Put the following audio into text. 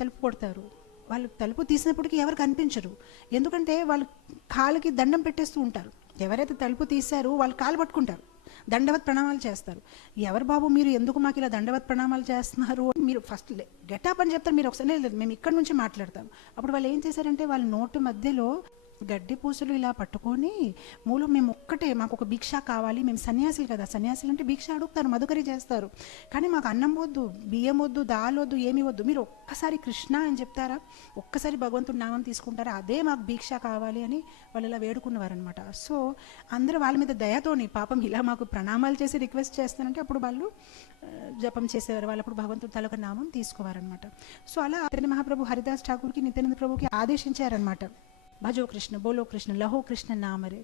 తలుపు కొడతారు. వాళ్ళు తలుపు తీసినప్పటికీ ఎవరు కనిపించరు. ఎందుకంటే వాళ్ళు కాళ్ళకి దండం పెట్టేస్తూ ఉంటారు. ఎవరైతే తలుపు తీశారో వాళ్ళు కాలు పట్టుకుంటారు, దండవత్ ప్రణామాలు చేస్తారు. ఎవరు బాబు మీరు, ఎందుకు మాకు ఇలా దండవత్ ప్రణామాలు చేస్తున్నారు? మీరు ఫస్ట్ గెటప్ అని చెప్తారు. మీరు ఒకసారి లేదు, మేము ఇక్కడ నుంచి మాట్లాడతాం. అప్పుడు వాళ్ళు ఏం చేశారంటే వాళ్ళ నోటు మధ్యలో గడ్డి పూసలు ఇలా పట్టుకొని మూలం మేము ఒక్కటే, మాకు ఒక భిక్ష కావాలి, మేము సన్యాసులు కదా, సన్యాసులు అంటే భిక్ష అడుగుతారు, మధుకరి చేస్తారు, కానీ మాకు అన్నం వద్దు, బియ్యం వద్దు, దాల్ వద్దు, ఏమీ వద్దు, మీరు ఒక్కసారి కృష్ణ అని చెప్తారా, ఒక్కసారి భగవంతుడి నామం తీసుకుంటారా, అదే మాకు భిక్ష కావాలి అని వాళ్ళు ఇలా వేడుకున్నవారనమాట. సో అందరూ వాళ్ళ మీద దయతోని, పాపం ఇలా మాకు ప్రణామాలు చేసి రిక్వెస్ట్ చేస్తానంటే అప్పుడు వాళ్ళు జపం చేసేవారు. వాళ్ళు అప్పుడు భగవంతుడి తలొక నామం తీసుకోవారనమాట. సో అలా చైతన్య మహాప్రభు హరిదాస్ ఠాకూర్కి, నిత్యానంద ప్రభుకి ఆదేశించారనమాట, భజో కృష్ణ, బోలో కృష్ణ, లహో కృష్ణ నామరే.